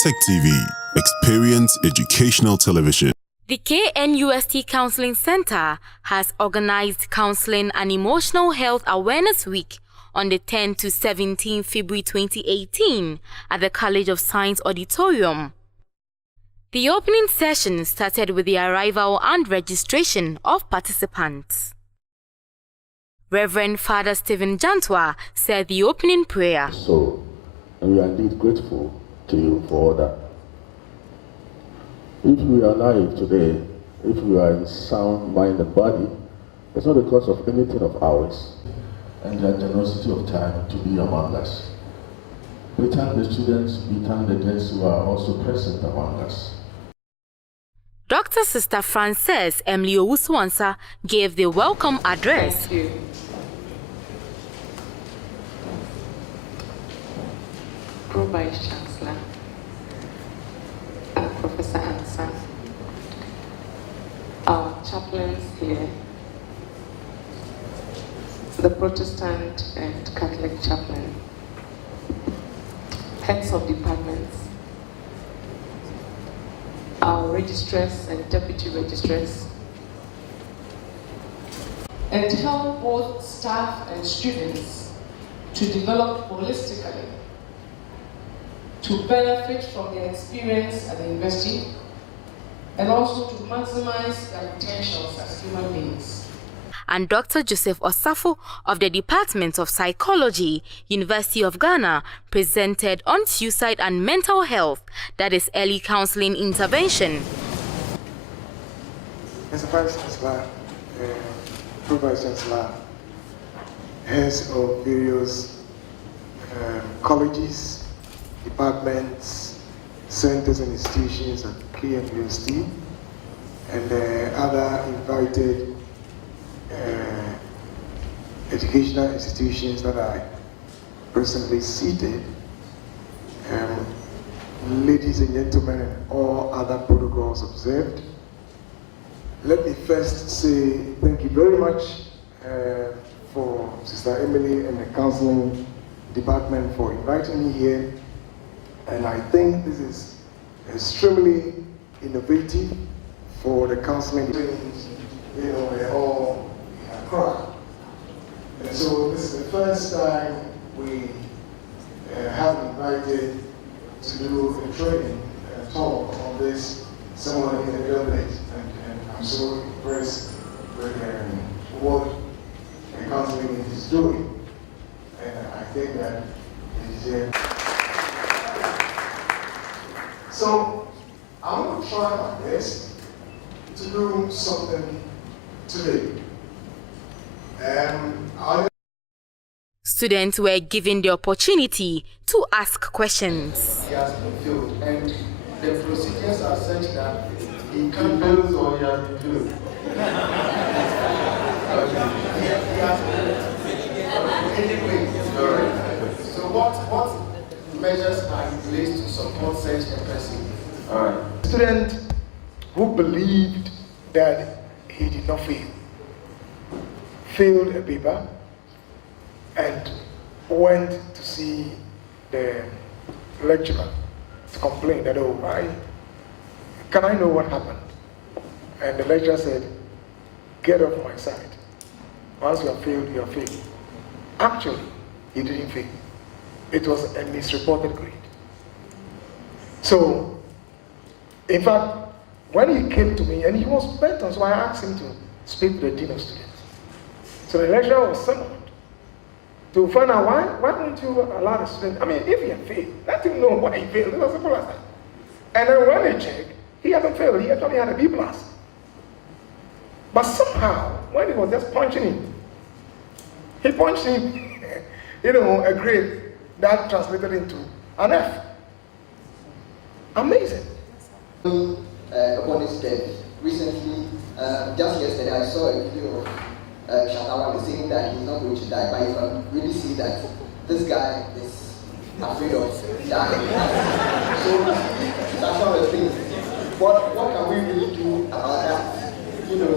KNUST-TEK TV. Experience educational television. The KNUST Counselling Center has organized Counselling and Emotional Health Awareness Week on the 10th to 17th February 2018 at the College of Science Auditorium. The opening session started with the arrival and registration of participants. Reverend Father Stephen Jantwa said the opening prayer. So, and we are indeed grateful to you for all that. If we are alive today, if we are in sound mind and body, it's not because of anything of ours and their generosity of time to be among us. We thank the students, we thank the guests who are also present among us. Dr. Sister Frances Emily Owusu-Ansah gave the welcome address. Thank you. Pro-Vice Chancellor, Professor Ansah, our chaplains here, the Protestant and Catholic chaplain, heads of departments, our registrars and deputy registrars, and help both staff and students to develop holistically, to benefit from their experience at the university, and also to maximize their potentials as human beings. And Dr. Joseph Osafo of the Department of Psychology, University of Ghana, presented on suicide and mental health, that is early counseling intervention. Mr. Vice Chancellor, Pro-Vice Chancellor, heads of various colleges, departments, centers and institutions at KNUST, and other invited educational institutions that are presently seated, ladies and gentlemen, and all other protocols observed. Let me first say thank you very much for Sister Emily and the Counseling Department for inviting me here. And I think this is extremely innovative for the counseling. You know, we're all in Accra. And so this is the first time we have invited to do a training talk on this somewhere in the government. And I'm so impressed with what the counseling is doing. And I think that it is So I'm going to try my best to do something today. Students were given the opportunity to ask questions. He has been filled, and the procedures are such that he can build or he has been filled. Anyway, so what measures are in place to support such a person? All right. Student who believed that he did not failed a paper, and went to see the lecturer to complain that, oh, can I know what happened? And the lecturer said, get off my side. Once you have failed, you have failed. Actually, he didn't fail. It was a misreported grade. So, in fact, when he came to me, and he was bent on, so I asked him to speak to the dean of students. So the lecturer was summoned to find out why don't you allow the student, if he had failed, let him know why he failed. It was simple as that. And then when they checked, he hadn't failed, he actually had a B+. But somehow, when he was just punching him, he punched him, a grade that translated into an F. Amazing. Upon his death, recently, just yesterday, I saw a video of Shatawa saying that he's not going to die, but you can really see that this guy is afraid of dying. So that's one of the things. What can we really do about that?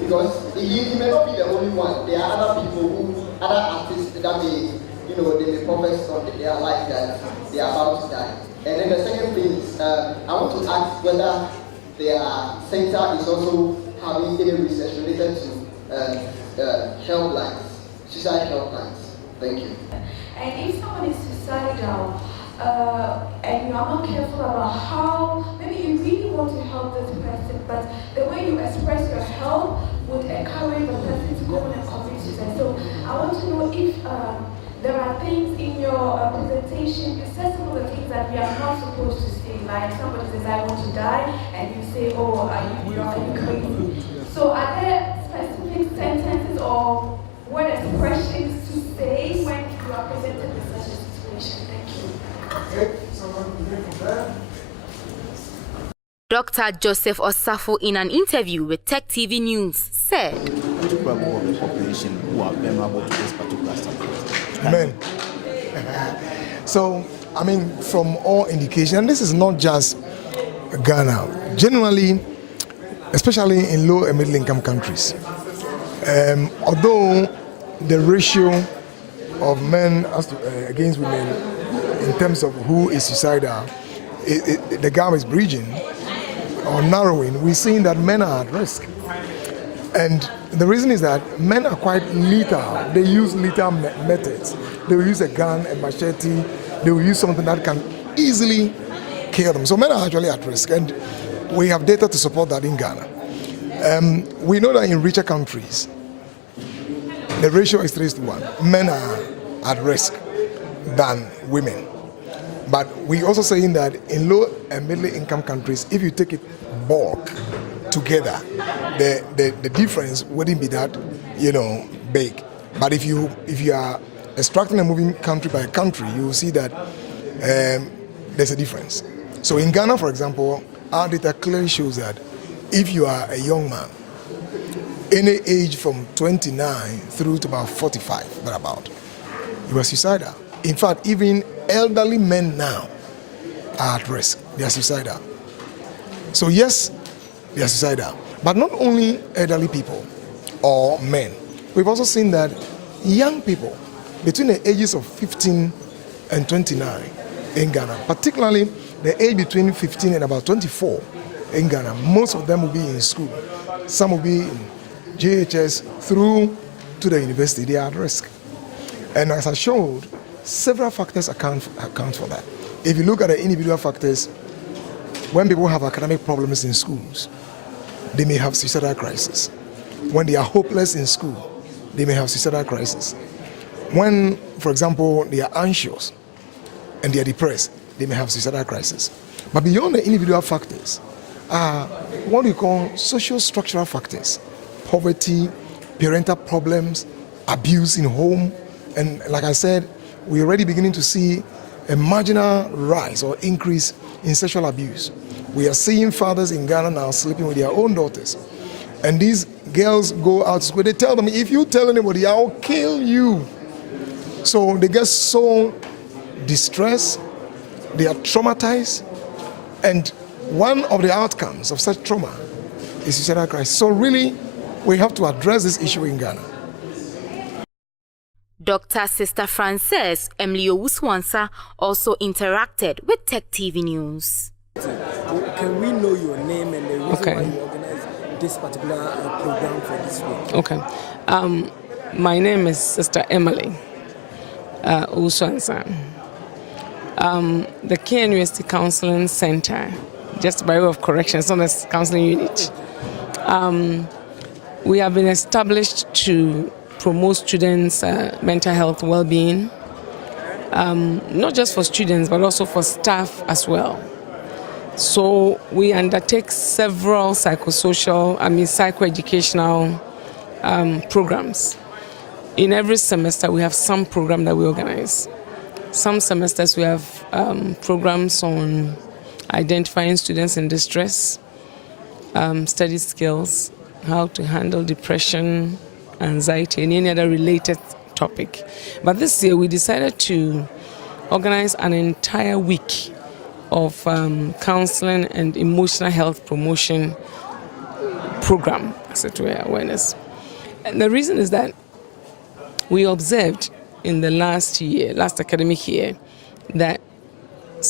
Because he may not be the only one. There are other people other artists that may, they may profess on their life that they are about to die. And then the second thing is, I want to ask whether their center is also having any research related to helplines, suicide helplines. Thank you. And if someone is suicidal, and you are not careful about how, maybe you really want to help this person, but the way you express your help would encourage the person to go and commit suicide. So I want to know if there are things in your presentation, you said some of the things that we are not supposed to say, like somebody says, I want to die, and you say, oh, are you crazy? So are there specific sentences or word expressions to say when you are presented with such a situation? Thank you. Okay, someone from there. Dr. Joseph Osafo, in an interview with TEK TV News, said, People of the population who are vulnerable to this particular subject. Amen. So, I mean, from all indication, and this is not just Ghana, generally, especially in low and middle income countries, although the ratio of men against women in terms of who is suicidal, the gap is bridging or narrowing. We're seeing that men are at risk. And the reason is that men are quite lethal. They use lethal methods. They will use a gun, a machete. They will use something that can easily kill them. So men are actually at risk. And we have data to support that in Ghana. We know that in richer countries, the ratio is 3:1. Men are at risk than women. But we also saying that in low and middle income countries, if you take it bulk together, the difference wouldn't be that, big. But if you are extracting and moving country by country, you will see that there's a difference. So in Ghana, for example, our data clearly shows that if you are a young man, any age from 29 through to about 45, thereabout, you are suicidal. In fact, even elderly men now are at risk. They are suicidal. So yes, they are suicidal. But not only elderly people or men. We've also seen that young people between the ages of 15 and 29 in Ghana, particularly the age between 15 and about 24 in Ghana, most of them will be in school. Some will be in JHS through to the university. They are at risk. And as I showed, several factors account for that. If you look at the individual factors, when people have academic problems in schools, they may have suicidal crisis. When they are hopeless in school, they may have suicidal crisis. When, for example, they are anxious and they are depressed, they may have suicidal crisis. But beyond the individual factors are what we call social structural factors: poverty, parental problems, abuse in home, and like I said, we're already beginning to see a marginal rise or increase in sexual abuse. We are seeing fathers in Ghana now sleeping with their own daughters. And these girls go out to school, they tell them, if you tell anybody, I'll kill you. So they get so distressed, they are traumatized, and one of the outcomes of such trauma is suicidal crisis. So really, we have to address this issue in Ghana. Dr. Sister Frances Emily Owusu-Ansah also interacted with TEK TV News. Can we know your name and the reason why you organized this particular program for this week? Okay. My name is Sister Emily Owusu-Ansah. The KNUST-TEK Counseling Center, just by way of correction, it's not a counseling unit. We have been established to promote students' mental health well-being, not just for students, but also for staff as well. So we undertake several psychoeducational programs. In every semester, we have some program that we organize. Some semesters, we have programs on identifying students in distress, study skills, how to handle depression, anxiety, and any other related topic. But this year, we decided to organize an entire week of counseling and emotional health promotion program, etc., awareness. And the reason is that we observed in the last academic year, that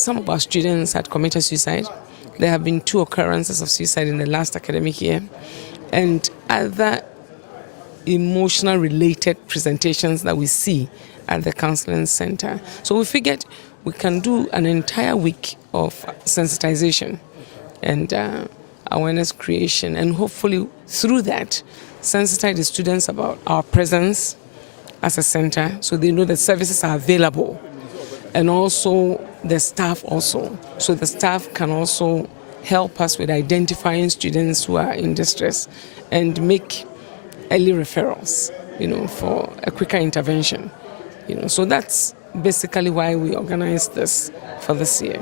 some of our students had committed suicide. There have been 2 occurrences of suicide in the last academic year, and other emotional related presentations that we see at the counseling center. So we figured we can do an entire week of sensitization and awareness creation, and hopefully through that sensitize the students about our presence as a center, so they know the services are available, and also the staff also, so the staff can also help us with identifying students who are in distress and make early referrals, for a quicker intervention. So that's basically why we organized this for this year.